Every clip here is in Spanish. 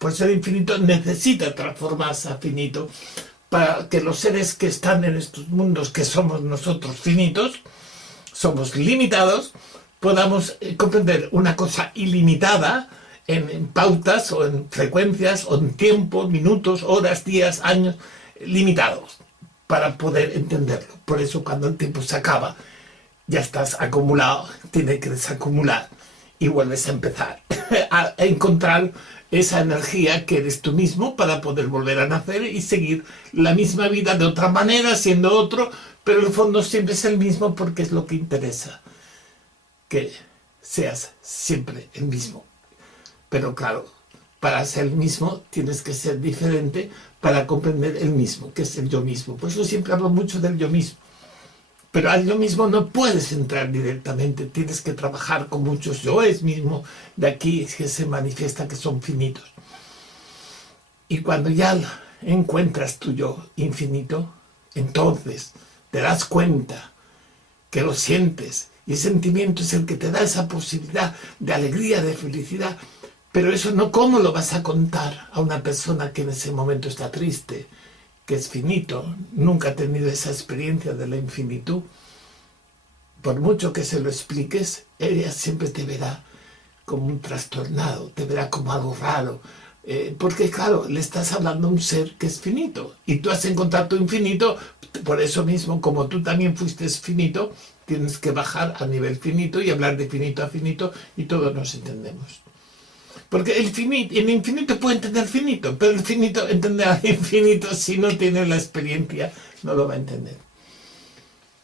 Por eso el infinito necesita transformarse a finito, para que los seres que están en estos mundos, que somos nosotros finitos, somos limitados, podamos comprender una cosa ilimitada en pautas o en frecuencias o en tiempo, minutos, horas, días, años, limitados, para poder entenderlo. Por eso cuando el tiempo se acaba, ya estás acumulado, tienes que desacumular y vuelves a empezar a encontrar esa energía que eres tú mismo para poder volver a nacer y seguir la misma vida de otra manera, siendo otro, pero el fondo siempre es el mismo porque es lo que interesa, que seas siempre el mismo. Pero claro, para ser el mismo tienes que ser diferente para comprender el mismo, que es el yo mismo. Por eso siempre hablo mucho del yo mismo. Pero al yo mismo no puedes entrar directamente, tienes que trabajar con muchos yoes mismo, de aquí que se manifiesta que son finitos. Y cuando ya encuentras tu yo infinito, entonces te das cuenta que lo sientes, y el sentimiento es el que te da esa posibilidad de alegría, de felicidad. Pero eso no, ¿cómo lo vas a contar a una persona que en ese momento está triste, que es finito, nunca ha tenido esa experiencia de la infinitud? Por mucho que se lo expliques, ella siempre te verá como un trastornado, te verá como algo raro, porque claro, le estás hablando a un ser que es finito, y tú has encontrado tu infinito. Por eso mismo, como tú también fuiste finito, tienes que bajar a nivel finito y hablar de finito a finito, y todos nos entendemos. Porque el infinito puede entender finito, pero el finito entenderá al infinito si no tiene la experiencia, no lo va a entender.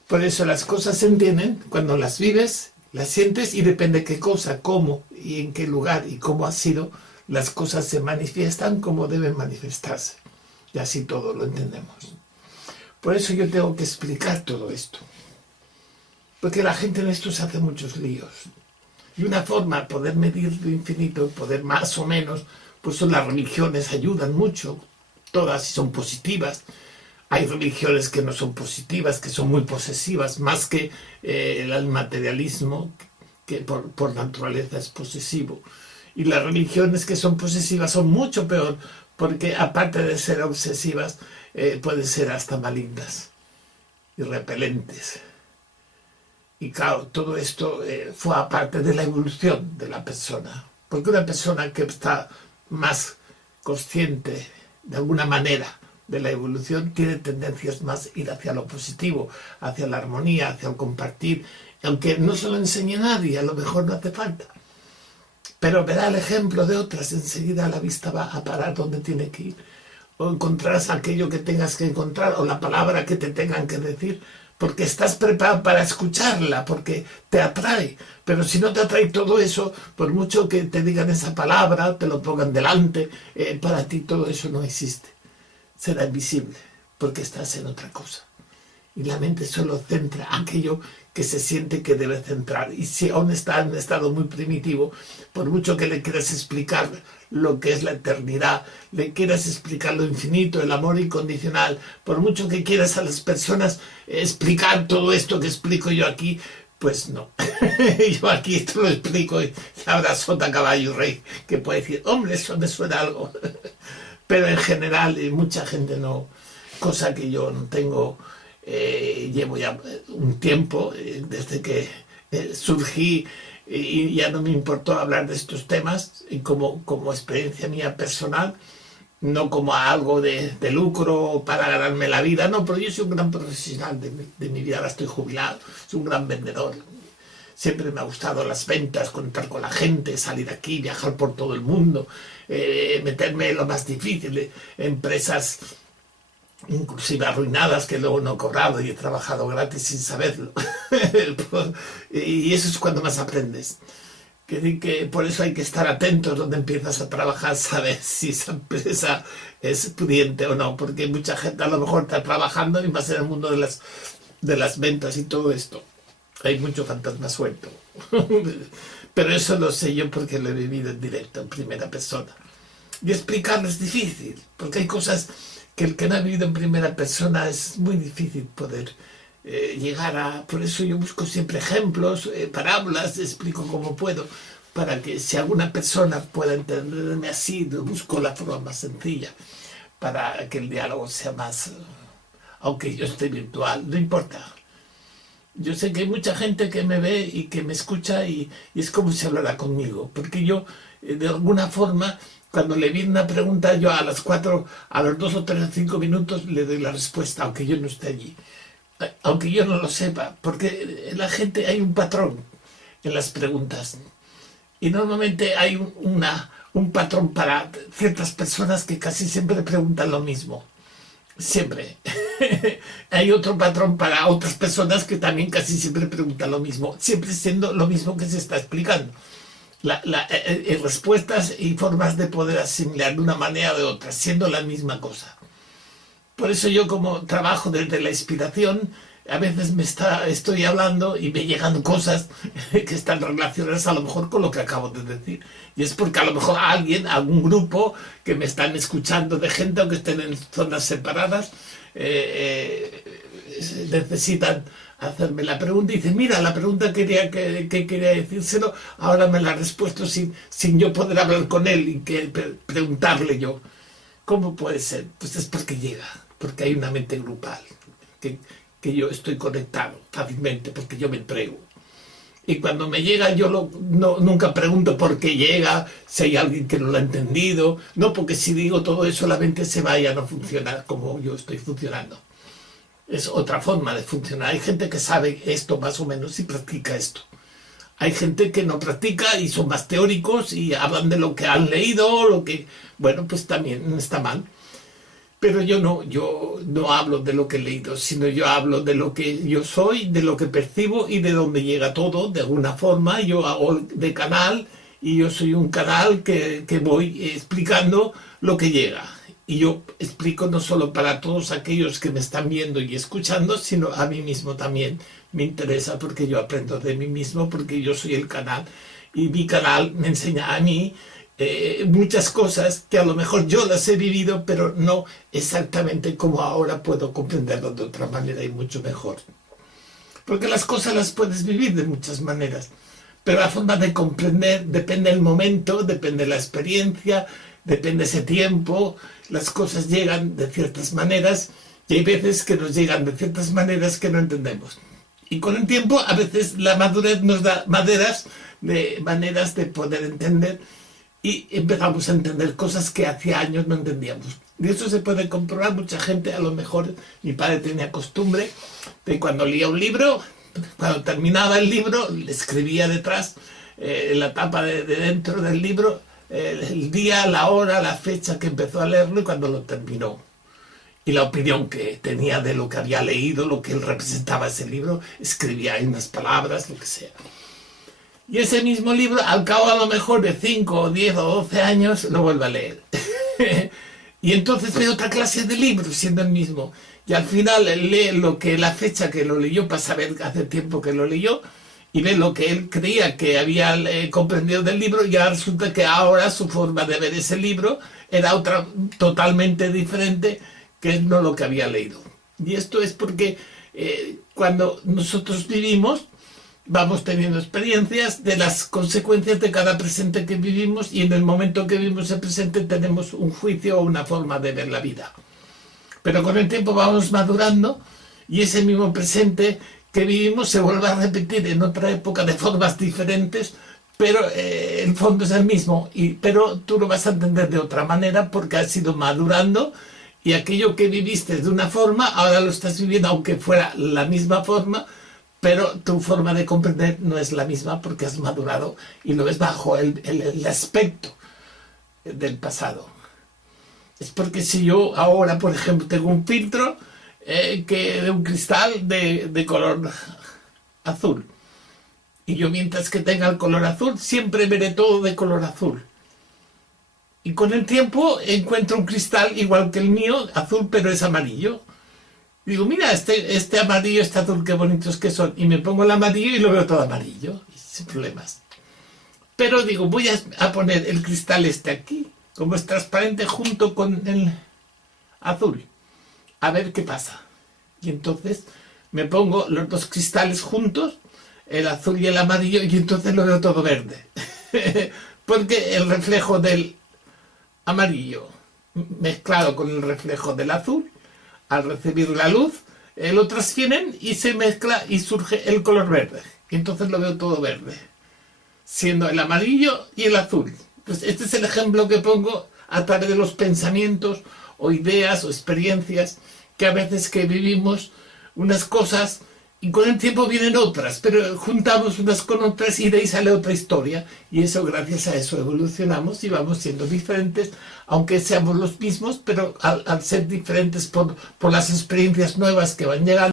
Por eso las cosas se entienden cuando las vives, las sientes, y depende qué cosa, cómo y en qué lugar y cómo ha sido, las cosas se manifiestan como deben manifestarse. Y así todo lo entendemos. Por eso yo tengo que explicar todo esto. Porque la gente en esto se hace muchos líos. Y una forma de poder medir lo infinito, poder más o menos, pues son las religiones, ayudan mucho, todas son positivas. Hay religiones que no son positivas, que son muy posesivas, más que el materialismo, que por naturaleza es posesivo. Y las religiones que son posesivas son mucho peor, porque aparte de ser obsesivas, pueden ser hasta malignas y repelentes. Y claro, todo esto fue aparte de la evolución de la persona. Porque una persona que está más consciente, de alguna manera, de la evolución, tiene tendencias más a ir hacia lo positivo, hacia la armonía, hacia el compartir. Aunque no se lo enseñe nadie, a lo mejor no hace falta. Pero verá el ejemplo de otras, enseguida la vista va a parar donde tiene que ir. O encontrarás aquello que tengas que encontrar, o la palabra que te tengan que decir, porque estás preparado para escucharla, porque te atrae. Pero si no te atrae todo eso, por mucho que te digan esa palabra, te lo pongan delante, para ti todo eso no existe. Será invisible, porque estás en otra cosa. Y la mente solo centra aquello que se siente que debe centrar. Y si aún está en un estado muy primitivo, por mucho que le quieras explicar lo que es la eternidad, le quieras explicar lo infinito, el amor incondicional, por mucho que quieras a las personas explicar todo esto que explico yo aquí, pues no. Yo aquí esto lo explico y habrá sota, caballo, rey, que puede decir, hombre, eso me suena algo. Pero en general mucha gente no, cosa que yo no tengo. Llevo ya un tiempo desde que surgí, y ya no me importó hablar de estos temas como experiencia mía personal, no como algo de lucro para ganarme la vida, no, pero yo soy un gran profesional de mi vida, ahora estoy jubilado, soy un gran vendedor. Siempre me ha gustado las ventas, contar con la gente, salir aquí, viajar por todo el mundo, meterme en lo más difícil, empresas inclusive arruinadas que luego no he cobrado y he trabajado gratis sin saberlo. Y eso es cuando más aprendes. Que por eso hay que estar atentos donde empiezas a trabajar, saber si esa empresa es pudiente o no, porque mucha gente a lo mejor está trabajando y más en el mundo de las ventas y todo esto. Hay mucho fantasma suelto. Pero eso lo sé yo porque lo he vivido en directo, en primera persona. Y explicarlo es difícil, porque hay cosas que el que no ha vivido en primera persona es muy difícil poder llegar a... Por eso yo busco siempre ejemplos, parábolas, explico como puedo, para que si alguna persona pueda entenderme así, busco la forma más sencilla para que el diálogo sea más, aunque yo esté virtual, no importa. Yo sé que hay mucha gente que me ve y que me escucha y es como si hablara conmigo, porque yo, de alguna forma, cuando le viene una pregunta, yo a las 4, a los 2 o 3 o 5 minutos le doy la respuesta, aunque yo no esté allí, aunque yo no lo sepa, porque la gente, hay un patrón en las preguntas y normalmente hay un patrón para ciertas personas que casi siempre preguntan lo mismo. Siempre. Hay otro patrón para otras personas que también casi siempre preguntan lo mismo, siempre siendo lo mismo que se está explicando. Respuestas y formas de poder asimilar de una manera o de otra, siendo la misma cosa. Por eso yo, como trabajo desde la inspiración, a veces estoy hablando y me llegan cosas que están relacionadas a lo mejor con lo que acabo de decir. Y es porque a lo mejor alguien, algún grupo que me están escuchando de gente, aunque estén en zonas separadas, necesitan hacerme la pregunta y dicen, mira, la pregunta que quería decírselo, ahora me la ha respuesto sin yo poder hablar con él y preguntarle yo. ¿Cómo puede ser? Pues es porque llega, porque hay una mente grupal, que yo estoy conectado fácilmente, porque yo me entrego. Y cuando me llega, yo nunca pregunto por qué llega, si hay alguien que no lo ha entendido. No, porque si digo todo eso, la mente se va y ya no funciona como yo estoy funcionando. Es otra forma de funcionar. Hay gente que sabe esto más o menos y practica esto. Hay gente que no practica y son más teóricos y hablan de lo que han leído, bueno, pues también no está mal. Pero yo no hablo de lo que he leído, sino yo hablo de lo que yo soy, de lo que percibo y de dónde llega todo, de alguna forma. Yo hago de canal y yo soy un canal que voy explicando lo que llega. Y yo explico no solo para todos aquellos que me están viendo y escuchando, sino a mí mismo también. Me interesa porque yo aprendo de mí mismo, porque yo soy el canal. Y mi canal me enseña a mí muchas cosas que a lo mejor yo las he vivido, pero no exactamente como ahora puedo comprenderlo de otra manera y mucho mejor. Porque las cosas las puedes vivir de muchas maneras, pero la forma de comprender depende del momento, depende de la experiencia, depende de ese tiempo. Las cosas llegan de ciertas maneras y hay veces que nos llegan de ciertas maneras que no entendemos. Y con el tiempo, a veces la madurez nos da maneras de poder entender y empezamos a entender cosas que hace años no entendíamos. Y eso se puede comprobar. Mucha gente, a lo mejor mi padre tenía costumbre de cuando leía un libro, cuando terminaba el libro, le escribía detrás, en la tapa de dentro del libro, el día, la hora, la fecha que empezó a leerlo y cuando lo terminó. Y la opinión que tenía de lo que había leído, lo que él representaba ese libro, escribía ahí unas palabras, lo que sea. Y ese mismo libro, al cabo a lo mejor de 5 o 10 o 12 años, lo vuelve a leer. Y entonces ve otra clase de libro siendo el mismo. Y al final él lee la fecha que lo leyó, para saber hace tiempo que lo leyó, y ve lo que él creía que había comprendido del libro, y ya resulta que ahora su forma de ver ese libro era otra totalmente diferente, que es no lo que había leído. Y esto es porque cuando nosotros vivimos, vamos teniendo experiencias de las consecuencias de cada presente que vivimos, y en el momento que vivimos el presente tenemos un juicio o una forma de ver la vida. Pero con el tiempo vamos madurando y ese mismo presente que vivimos se vuelve a repetir en otra época de formas diferentes, pero el fondo es el mismo, pero tú lo vas a entender de otra manera porque has ido madurando y aquello que viviste de una forma, ahora lo estás viviendo aunque fuera la misma forma, pero tu forma de comprender no es la misma porque has madurado y lo ves bajo el aspecto del pasado. Es porque si yo ahora, por ejemplo, tengo un filtro de un cristal de color azul, y yo mientras que tenga el color azul siempre veré todo de color azul, y con el tiempo encuentro un cristal igual que el mío, azul, pero es amarillo. Digo, mira, este amarillo, este azul, qué bonitos que son. Y me pongo el amarillo y lo veo todo amarillo, sin problemas. Pero digo, voy a poner el cristal este aquí, como es transparente, junto con el azul. A ver qué pasa. Y entonces me pongo los dos cristales juntos, el azul y el amarillo, y entonces lo veo todo verde. Porque el reflejo del amarillo mezclado con el reflejo del azul, al recibir la luz, lo transfieren y se mezcla y surge el color verde. Y entonces lo veo todo verde, siendo el amarillo y el azul. Pues este es el ejemplo que pongo a través de los pensamientos o ideas o experiencias que a veces que vivimos unas cosas y con el tiempo vienen otras, pero juntamos unas con otras y de ahí sale otra historia. Y eso, gracias a eso, evolucionamos y vamos siendo diferentes, aunque seamos los mismos, pero al ser diferentes por las experiencias nuevas que van llegando.